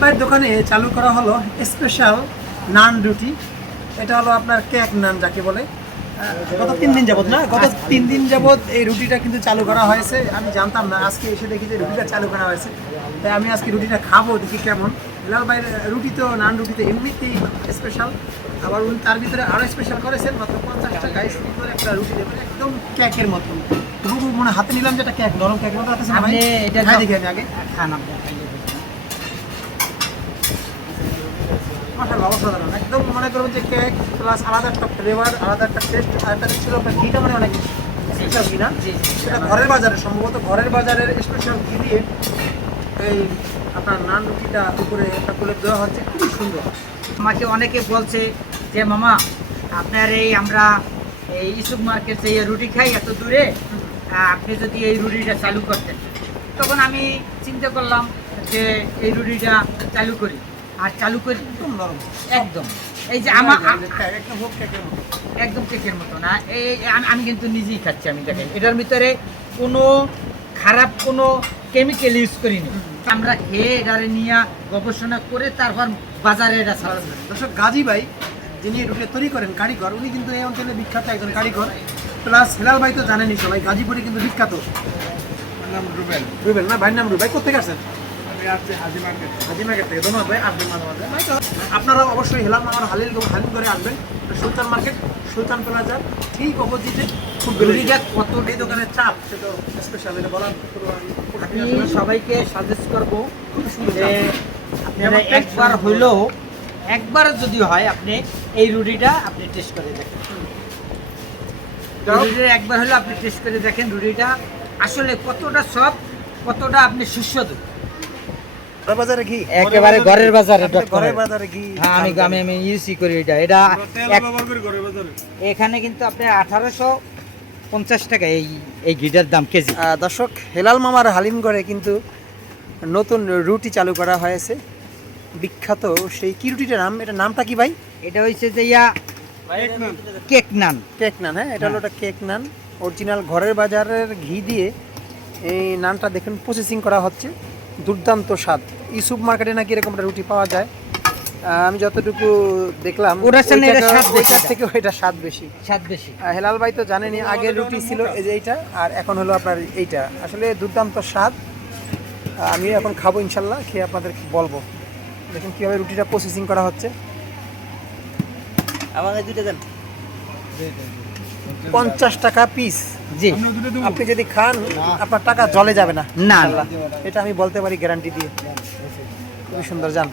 ভাইয়ের দোকানে চালু করা হলো স্পেশাল নান রুটি। এটা হলো আপনার কেক নান যাকে বলে। গত 3 দিন যাবত না, গত 3 দিন যাবত এই রুটিটা কিন্তু চালু করা হয়েছে। আমি জানতাম না, আজকে এসে দেখি যে রুটিটা চালু করা হয়েছে। তাই আমি আজকে রুটিটা খাবো, দেখি কেমন। হেলাল ভাইয়ের রুটি তো নান রুটিতে এমনিতেই স্পেশাল, আবার উনি তার ভিতরে আরও স্পেশাল করেছেন। মাত্র 50 টাকায় সুন্দর একটা রুটি দেবেন, একদম কেকের মতন। তবু মনে হাতে নিলাম যেটা কেক, নরম কেকের মতো আছে না ভাই? এটা খাই দেখি আমি আগে। খান মাশাআল্লাহ, অসাধারণ। একদম মনে করবেন যে কেক প্লাস আলাদা একটা ফ্লেভার, আলাদা একটা টেস্ট। আর একটা ছিল আপনার ঘিটা, মানে অনেক স্পেশাল ঘি না, সেটা ঘরের বাজারে, সম্ভবত ঘরের বাজারের স্পেশাল ঘি দিয়ে এই আপনার নান রুটিটা উপরে একটা করে দেওয়া হচ্ছে, খুবই সুন্দর। আমাকে অনেকে বলছে যে মামা আপনার আমরা এই ইসুক মার্কেট থেকে রুটি খাই এত দূরে, আপনি যদি এই রুটিটা চালু করতেন। তখন আমি চিন্তা করলাম যে এই রুটিটা চালু করি, আর চালু করি একদম নরম, একদম এই যে আমার একদম হোক কেকের মতো। একদম কেকের মতো না। আমি কিন্তু নিজেই খাচ্ছি। আমি দেখেন এটার ভিতরে কোনো খারাপ কোনো কেমিক্যাল ইউজ করিনি। আমরা খেয়ে এটারে নিয়ে গবেষণা করে তারপর বাজারে এটা ছাড়া। দর্শক, গাজী ভাই যিনি রুটি তৈরি করেন, কারিগর, উনি কিন্তু এই অঞ্চলে বিখ্যাত একজন কারিগর। প্লাস হেলাল ভাই তো জানেনই সবাই, গাজীপুরে কিন্তু বিখ্যাত। নাম রুবেল। রুবেল না, ভাইয়ের নাম রুবেল। ভাই কোথেকে আসছেন? আমি আসছি হাজি মার্কেট। হাজি মার্কেট থেকে। ধন্যবাদ ভাই, আসবেন মাঝে মাঝে। ভাই তো আপনারা অবশ্যই হেলাল মামার হালিম করে আসবেন। সুলতান মার্কেট, সুলতান প্লাজা ঠিক অপোজিটে। রুটিটা কত এই দোকানের চাপ সে তো স্পেশাল, এটা বলার আমি সবাইকে সাজেস্ট করবো খুব সুন্দর যে আপনারা একবার হইলেও, একবার যদি হয় আপনি এই রুটিটা আপনি টেস্ট করে দেখেন। রুটিটা একবার হলেও আপনি টেস্ট করে দেখেন রুটিটা আসলে কতটা সফট, কতটা আপনি সুস্বাদু। বাজারে ঘি, একেবারে ঘরের বাজারে ঘরের বাজারে ঘি। হ্যাঁ, আমি ইউজই করি এটা তেল ব্যবহার করি ঘরের বাজারে। এখানে কিন্তু আপনি 1850 টাকা এই ঘিটার দাম কেজি। দর্শক, হেলাল মামার হালিম ঘরে কিন্তু নতুন রুটি চালু করা হয়েছে, বিখ্যাত সেই কি রুটিটার নাম, এটা নামটা কি ভাই? এটা হচ্ছে যে কেক নান। কেক নান। হ্যাঁ, এটা হলো একটা কেক নান, অরিজিনাল ঘরের বাজারের ঘি দিয়ে এই নানটা দেখুন প্রসেসিং করা হচ্ছে, দুর্দান্ত স্বাদ। ইসুপ মার্কেটে নাকি এরকম একটা রুটি পাওয়া যায়, আমি যতটুকু দেখলাম ওটার থেকে এটা স্বাদ বেশি। হেলাল ভাই তো জানেনই, আগের রুটি ছিল এই যে এইটা, আর এখন হলো আপনার এইটা। আসলে দুর্দান্ত স্বাদ। আমি এখন খাবো ইনশাল্লাহ, খেয়ে আপনাদের বলবো। দেখুন কীভাবে রুটিটা প্রসেসিং করা হচ্ছে। আমাকে দুটো দেন। 50 টাকা পিস। জি, আপনি যদি খান আপনার টাকা জলে যাবে না না, ইনশাল্লাহ। এটা আমি বলতে পারি গ্যারান্টি দিয়ে। খুবই সুন্দর, জান।